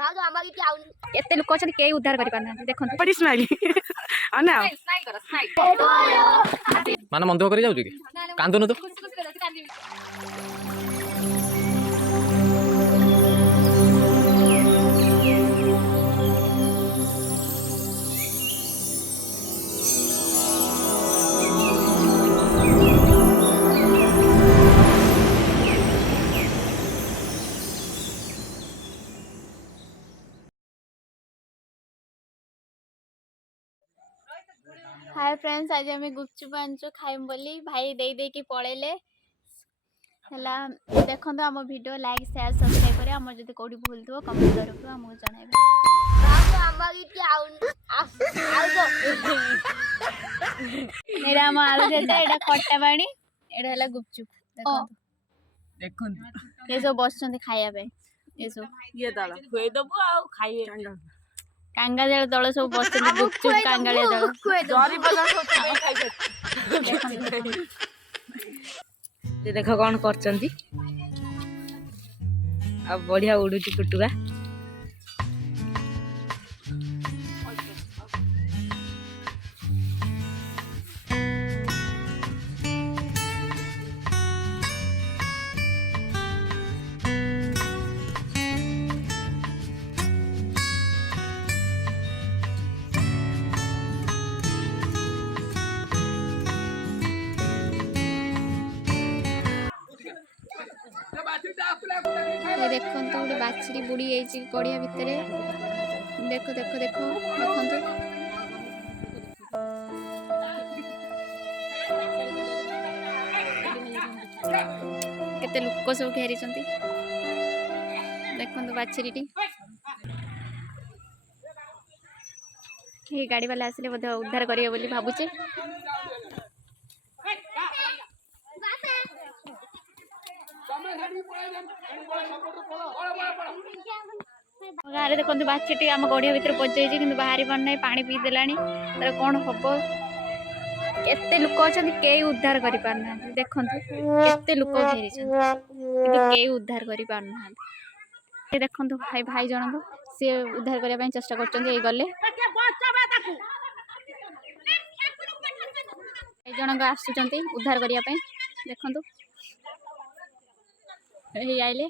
केते लोक अछन के उद्धार करि पाना देखन बड़ी स्माइल अना स्माइल करो स्माइल माने मन दुख करि जाउ कि कांदनु तो हाय फ्रेंड्स आज आम गुपचुप आनचु खाइम बोली भाई दे दे कि पळेले हला देखो आम वीडियो लाइक शेयर सब्सक्राइब करे आम जदी कोडी भूल थो कमेंट करबो हमहु जणाइबे बाबू हमर इति एडा हम आलू देता एडा खट्टा पानी एडा हला गुपचुप देखो ये सब बसचंदी खाया पे ये सब ये दाल खुए दबो आ खाइए कांगाल दल सब बसचंदी गुपचुप कांगाल दल जरी बजा सब खाइ ये देखो कौन करचंदी आ बढ़िया उडुची कुटुबा ये देखो तो गोटे बाछड़ी बुड़ी जाइए गड़िया भितर देखो देखो देखो देखो केते लोक सब घेरी देखो बाछड़ी ये गाड़ी वाला आसिले बोधे उद्धार करिए बोली भाबुचे गारे देखो बाछीटी आम गड़िया भर पजाई कि बाहरी पार ना पानी पी देला तर कौन हम केते लोक अच्छा के उद्धार कर पारना देखो केते लोक घेरी के उद्धार कर पारना देखो भाई भाई जन सी उद्धार करने चेष्टा कर गले जन आसुच्च उद्धार करने देखु आइले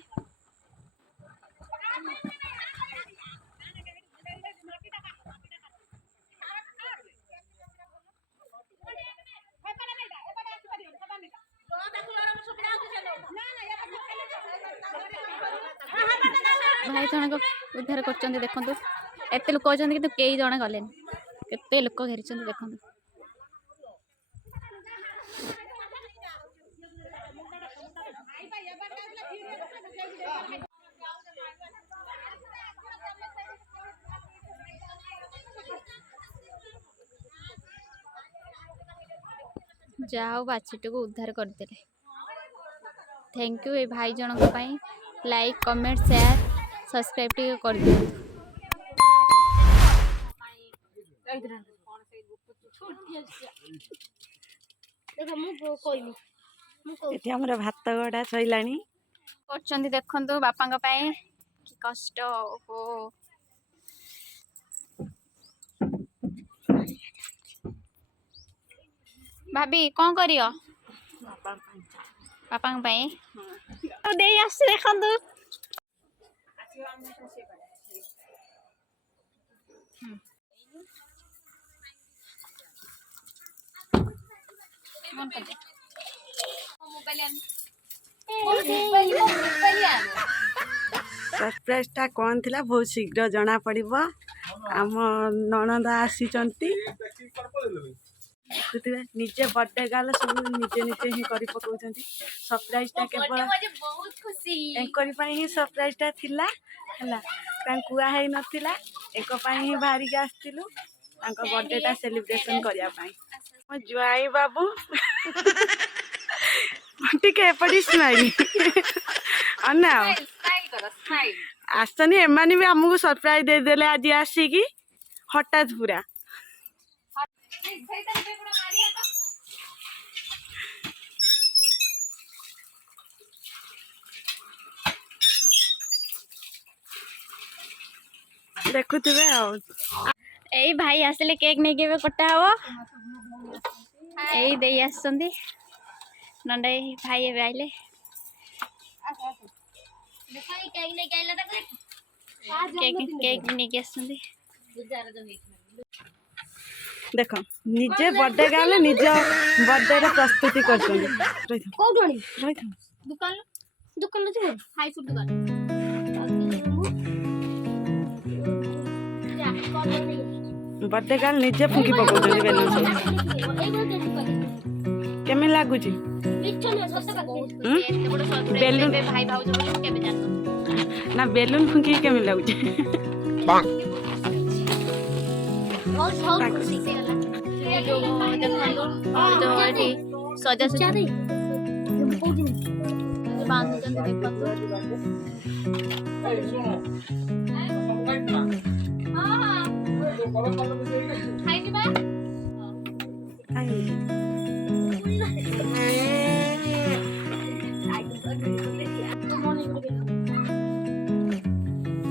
भाई जनक उद्धार कर देखु एत लोक अच्छा कि कई जन गले केते लोक घेरी देखु जाओ बाछीटी को उद्धार करदे थैंक यू ये भाई जनक लाइक कमेंट शेयर सब्सक्राइब कर दियो हमर भात गड़ा सइलानी करचंदी देखंतु बापांग पई कि कष्ट हो भाभी कौन करियो पापा तो दे आस देखंतु सरप्राइज टा कौन थिला बहुत शीघ्र जना पड़िबो आम ननद आसीचंती निजे बर्थडे गाल सब निजे निजे ही करी पकाउचंती सरप्राइज टा केवल बहुत खुशी एंकरी पई ही सरप्राइज टा थिला हला तांकुआ है नथिला एक पई ही बाहरी के आस्तिलु तांको बर्थडे टा सेलिब्रेशन करिया पई म जुआई बाबू टिके पड़ी स्माइल अन्ना स्माइल करो स्माइल आसनी एमानी भी हमको सरप्राइज दे देले आज आसी हठात पूरा ଦେଖୁଥିବେ ଆଉ। ଏଇ ଭାଇ ଆସିଲେ କେକ୍ ନେଇକି ଏବେ କଟା ହବ। ଏଇ ଦେଇ ଆସିଛନ୍ତି ନଣ୍ଡା ଭାଇ ଏବେ ଆଇଲେ। କେକ୍ ନେଇକି ଆସିଛନ୍ତି। ଦେଖ ନିଜେ ବର୍ଥଡେ ଗାଲେ ନିଜ ବର୍ଥଡେ ପ୍ରସ୍ତୁତି କରୁଛନ୍ତି। ବର୍ଥଡେ ଗାଲ ନିଜେ ଫୁଙ୍କି ପକଉଛନ୍ତି ବେଲୁନ ସବୁ। କେମିତି ଲାଗୁଛି? ବେଲୁନ ନା ବେଲୁନ ଫୁଙ୍କି କେମିତି ଲାଗୁଛି? ସଜାସଜି ବାନ୍ଧୁଛନ୍ତି ଦେଖନ୍ତୁ।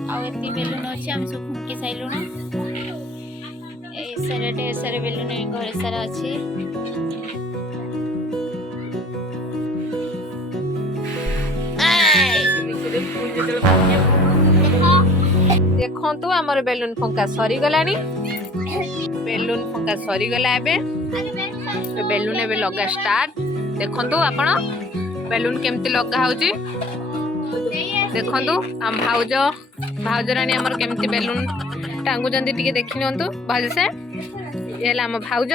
ଆଉ ଏତିକି ବେଲୁନ ଅଛି ଆମେ ସବୁ ଫୁଙ୍କି ସାରିଲୁଣି। ଏଇ ସାରା ଢେର ସାରା ବେଲୁନ ଘରେ ସାରା ଅଛି। ଦେଖନ୍ତୁ ଆମର ବେଲୁନ ଫଙ୍କା ସରିଗଲାଣି। ବେଲୁନ ଫଙ୍କା ସରିଗଲା। ଏବେ ବେଲୁନ ଏବେ ଲଗା ଷ୍ଟାର୍ଟ। ଦେଖନ୍ତୁ ଆପଣ ବେଲୁନ କେମିତି ଲଗା ହଉଛି ଦେଖନ୍ତୁ। ଆମ ଭାଉଜରାଣୀ ଆମର କେମିତି ବେଲୁନ ଟାଙ୍ଗୁଛନ୍ତି ଟିକେ ଦେଖି ନିଅନ୍ତୁ ଭଲସେ। ଇଏ ହେଲା ଆମ ଭାଉଜ।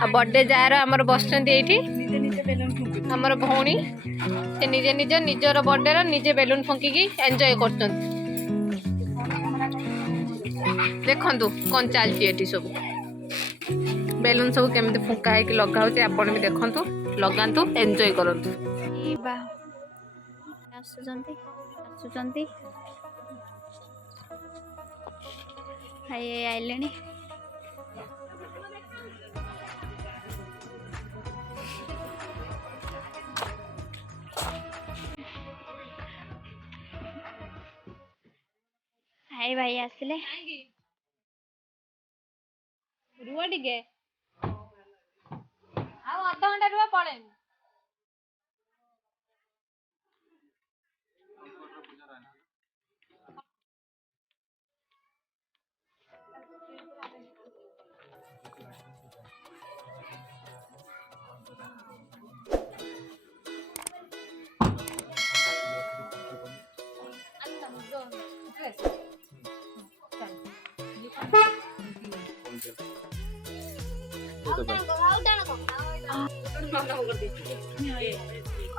ଆଉ ବର୍ଥଡେ ଯାହାର ଆମର ବସିଛନ୍ତି ଏଇଠି ଆମର ଭଉଣୀ। ସେ ନିଜର ବର୍ଥଡେର ନିଜେ ବେଲୁନ ଫୁଙ୍କିକି ଏନ୍ଜୟ କରୁଛନ୍ତି। ଦେଖନ୍ତୁ କଣ ଚାଲିଛି ଏଠି ସବୁ। ବେଲୁନ ସବୁ କେମିତି ଫୁଙ୍କା ହେଇକି ଲଗା ହଉଛି ଆପଣ ବି ଦେଖନ୍ତୁ, ଲଗାନ୍ତୁ, ଏନ୍ଜୟ କରନ୍ତୁ। ଆସୁଛନ୍ତି ଭାଇ ଆଇଲେଣି। ଭାଇ ଆସିଲେ। ରୁହ ଟିକେ ଆଉ ଅଧଘଣ୍ଟା ରୁହ ପଳେଇବି।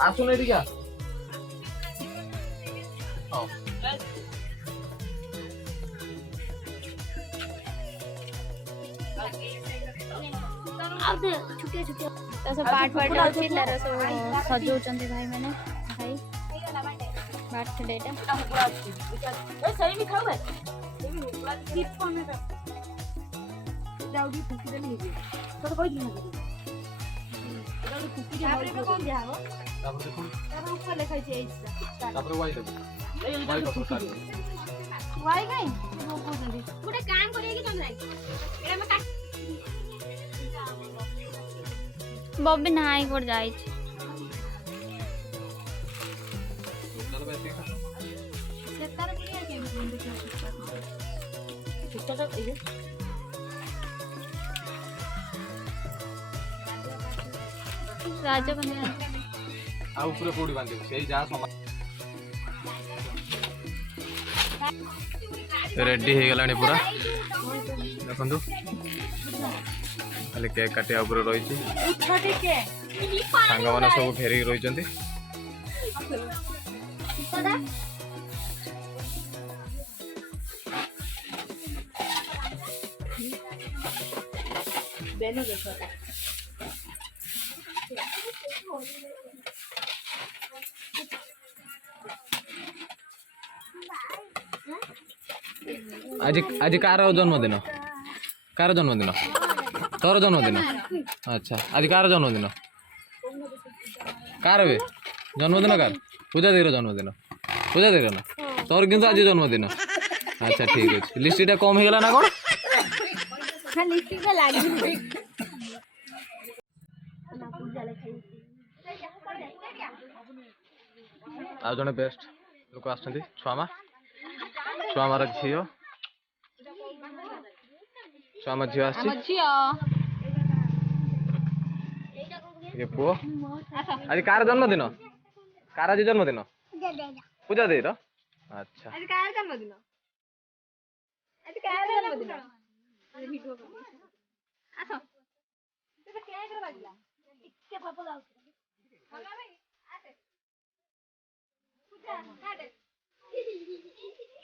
ଆସୁନ ଏଠିକା। ସଜଉଛନ୍ତି ଭାଇ ମାନେ। ଭାଇ बबी नहाई कोड जाई राजा बने आ ऊपर कोडी बांधे सेही जा समा रेडी हे गलानी पूरा देखंतु खाली केक काटिया ऊपर रही सांग मैंने सब फेरिक रही आज आज कार जन्मदिन कार जन्मदिन तोर जन्मदिन अच्छा आज कार जन्मदिन कार बे जन्मदिन कार पूजा देर जन्मदिन पूजा देर ना तोर किंतु आज जन्मदिन अच्छा ठीक अच्छे लिस्टा कम हो गला ना कौन आ जड़े बेस्ट लोक आसमा छुआमार झी छुआम झी आस पुओ आज कार जन्मदिन कार आज जन्मदिन पूजा दे अच्छा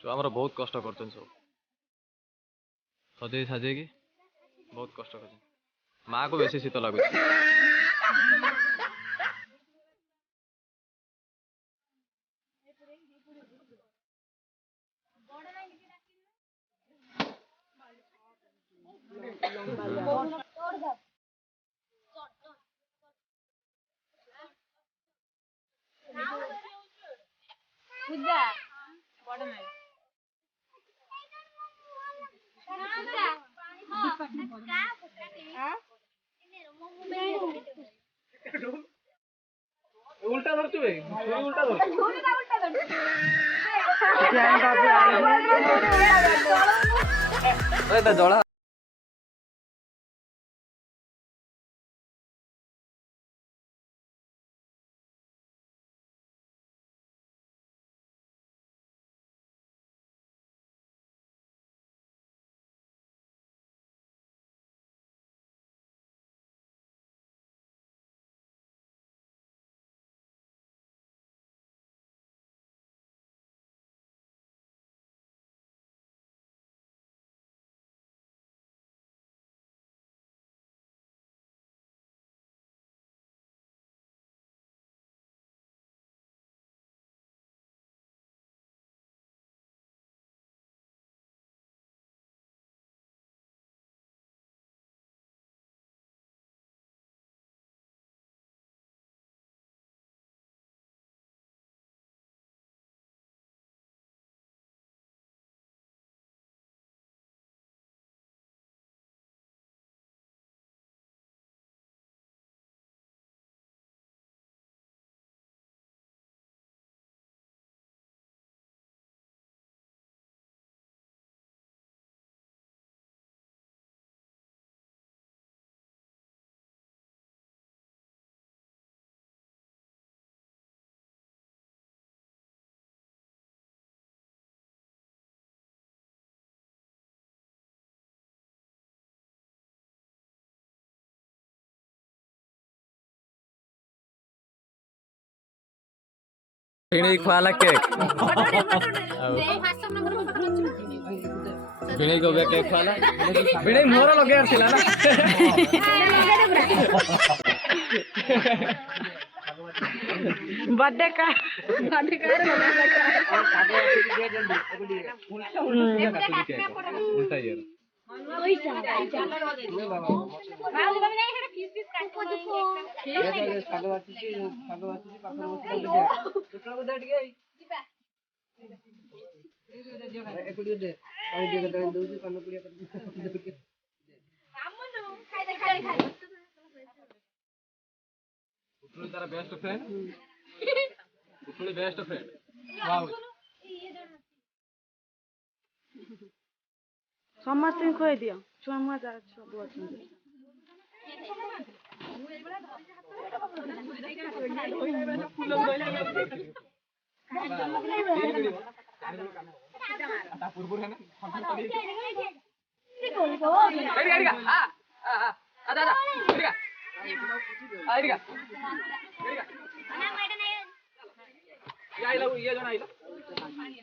छुआमर बहुत कष्ट कर सब सजे सजे की बहुत कष्ट कर माँ को बेसी शीत लगुच उल्टा धरचु उल्टा धर जला भिणी खुआला केक भिणी को केक खुआला भिणी मोर लगे थिला ना बर्थडे का उल्टा ये तारा बेस्ट फ्रेंड उठुली बेस्ट फ्रेंड वाओ समस्त खुआई दियो छुआ मुआ सब अच्छे पूर्व है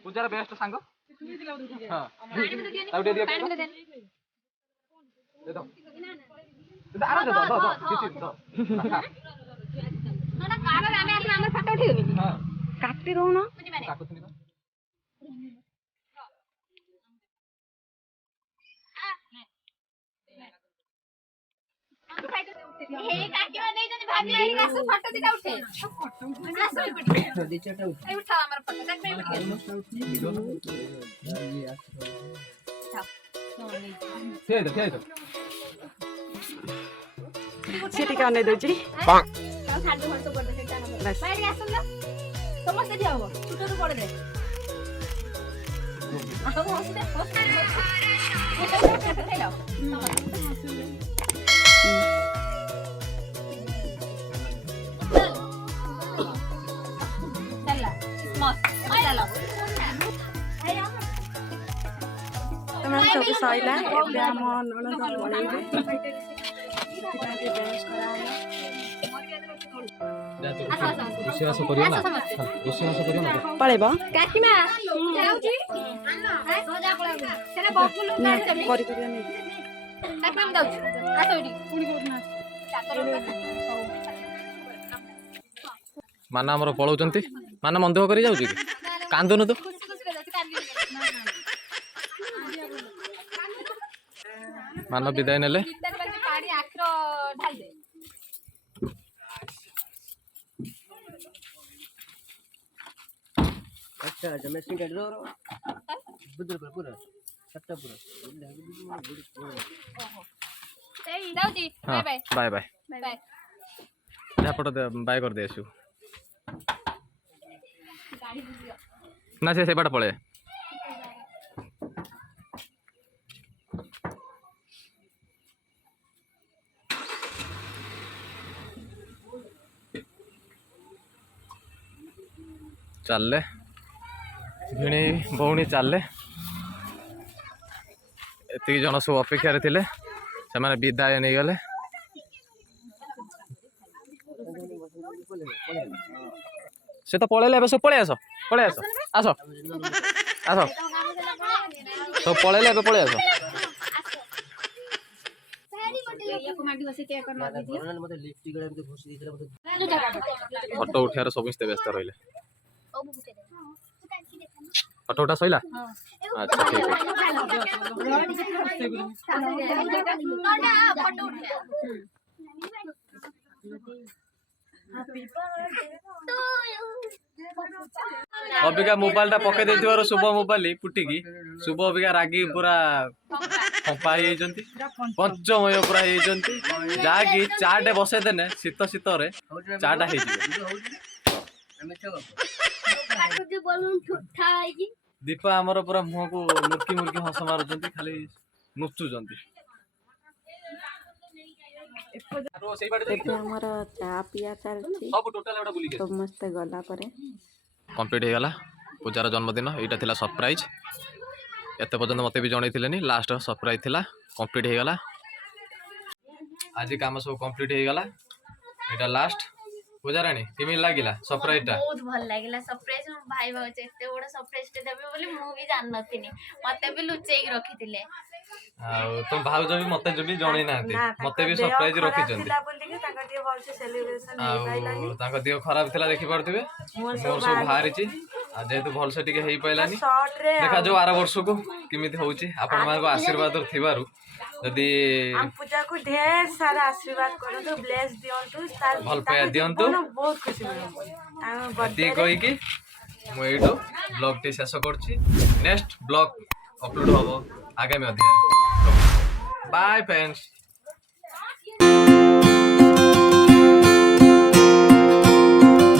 पूजार बेस्ट सांग काटी दौन ସେ ଟିକେ ଅନେଇ ଦଉଛି ସମସ୍ତେ ଠିଆ ହବ ଛୋଟରୁ ବଡ ଯାଏ ତମେ ସବୁ ସଇଲା ଏବେ ଆମ ନଣନ୍ଦ ପଳେଇବେ ସେଥିପାଇଁ ଟିକେ ଡ୍ୟାନ୍ସ କରାହେଲା ରୋଷେଇବାସ କରିବ ନା ରୋଷେଇବାସ କରିବ ନା ପଳେଇବ କାକିମା ଯାଉଛି ସେଟା ବବୁଲୁ କାଢିଦେବି କରିପାରିବା ନେଇ କାକିମା ମୁଁ ଯାଉଛି ଆସ ଏଇଠି ପୁଣି କୋଉଦିନ ମାନା ଆମର ପଳଉଛନ୍ତି ମାନା ମନ ଦୁଃଖ କରି ଯାଉଛି କି କାନ୍ଦୁନୁ ତୁ ମାନ ବିଦାୟ ନେଲେ अच्छा अच्छा मैं सिंह कर रहा बुद्ध पूरा सट्टा पूरा ଯାଉଛି हाँ ବାଏ बाय बाय ବାଏ ଏପଟ ବାय କରିଦେଇ ଆସିବୁ ନା ସେ ସେପଟେ ପଳେଇ ଚାଲିଲେ ଭିଣେଇ ଭଉଣୀ ଚାଲିଲେ ଏତିକି ଜଣ ସବୁ ଅପେକ୍ଷାରେ ଥିଲେ ସେମାନେ ବିଦାୟ ନେଇଗଲେ ସେ ତ ପଳେଇଲେ ଏବେ ସବୁ ପଳେଇ ଆସ ଆସ ଆସ ସବୁ ପଳେଇଲେ ଏବେ ପଳେଇ ଆସ मते लिपस्टिक गडा मते घोषि दिला मते ଫଟୋ ଉଠିବାର ସମସ୍ତେ ବ୍ୟସ୍ତ ରହିଲେ ଫଟୋ ଉଠା ସଇଲା ଆଚ୍ଛା ଠିକ ଅବିକା ମୋବାଇଲ ଟା ପକେଇ ଦେଇଥିବାରୁ ଶୁଭ ମୋବାଇଲ ଫୁଟିକି ଶୁଭ ଅବିକା ରାଗି ପୁରା ଫମ୍ପା ହେଇଯାଇଛନ୍ତି ପଞ୍ଚମୟ ପୁରା ହେଇଯାଇଛନ୍ତି ଯାହାକି ଚାଟେ ବସେଇ ଦେନେ ଶୀତ ଶୀତରେ ଚାଟା ହେଇଯିବ ଦୀପା ଆମର ପୁରା ମୁହଁକୁ ମୁର୍କି ମୁର୍କି ହସ ମାରୁଛନ୍ତି ଖାଲି ନୁଚୁଛନ୍ତି ଏବେ ଆମର ଚା ପିଆ ଚାଲିଛି ସମସ୍ତେ ଗଲା ପରେ କମ୍ପ୍ଲିଟ୍ ହେଇଗଲା ପୂଜାର ଜନ୍ମଦିନ ଏଇଟା ଥିଲା ସରପ୍ରାଇଜ୍ ଏତେ ପର୍ଯ୍ୟନ୍ତ ମୋତେ ବି ଜଣେଇଥିଲେନି ଲାଷ୍ଟ ସରପ୍ରାଇଜ୍ ଥିଲା କମ୍ପ୍ଲିଟ୍ ହେଇଗଲା ଆଜି କାମ ସବୁ କମ୍ପ୍ଲିଟ୍ ହେଇଗଲା ଏଇଟା ଲାଷ୍ଟ ପୂଜାରାଣୀ କେମିତି ଲାଗିଲା ସରପ୍ରାଇଜ୍ ଟା ବହୁତ ଭଲ ଲାଗିଲା ସରପ୍ରାଇଜ ମୋ ଭାଇ ଭାବୁଛି ଏତେ ବଡ ସରପ୍ରାଇଜ ଟେ ଦେବେ ବୋଲି ମୁଁ ବି ଜାଣିନଥିଲି ମତେ ବି ଲୁଚେଇକି ରଖିଥିଲେ ଆଉ ତମ ଭାଉଜ ବି ମତେ ବି ଜଣେଇ ନାହାନ୍ତି ମତେ ବି ସରପ୍ରାଇଜ ରଖିଛନ୍ତି ଆଉ ତାଙ୍କ ଦେହ ଖରାପ ଥିଲା ଦେଖିପାରୁଥିବେ ମୋର ସବୁ ବାହାରିଛି ଆଉ ଯେହେତୁ ଭଲସେ ଟିକେ ହେଇପାରିଲାନି ଦେଖାଯାଉ ଆର ବର୍ଷକୁ କେମିତି ହଉଛି ଆପଣ ମାନଙ୍କ ଆଶୀର୍ବାଦ ଥିବାରୁ ଯଦି ପୂଜାକୁ ଢେର ସାରା ଆଶୀର୍ବାଦ କରନ୍ତୁ ବ୍ଲେସ ଦିଅନ୍ତୁ ଭଲ ପାଇବା ଦିଅନ୍ତୁ ବହୁତ ଖୁସି ଏତିକି କହିକି ମୁଁ ଏଇଠୁ ବ୍ଲଗଟି ଶେଷ କରୁଛି ନେକ୍ସଟ ବ୍ଲଗ ଅପଲୋଡ ହବ ଆଗାମୀ ଅଧ୍ୟାୟରେ ବାଏ ଫ୍ରେଣ୍ଡସ୍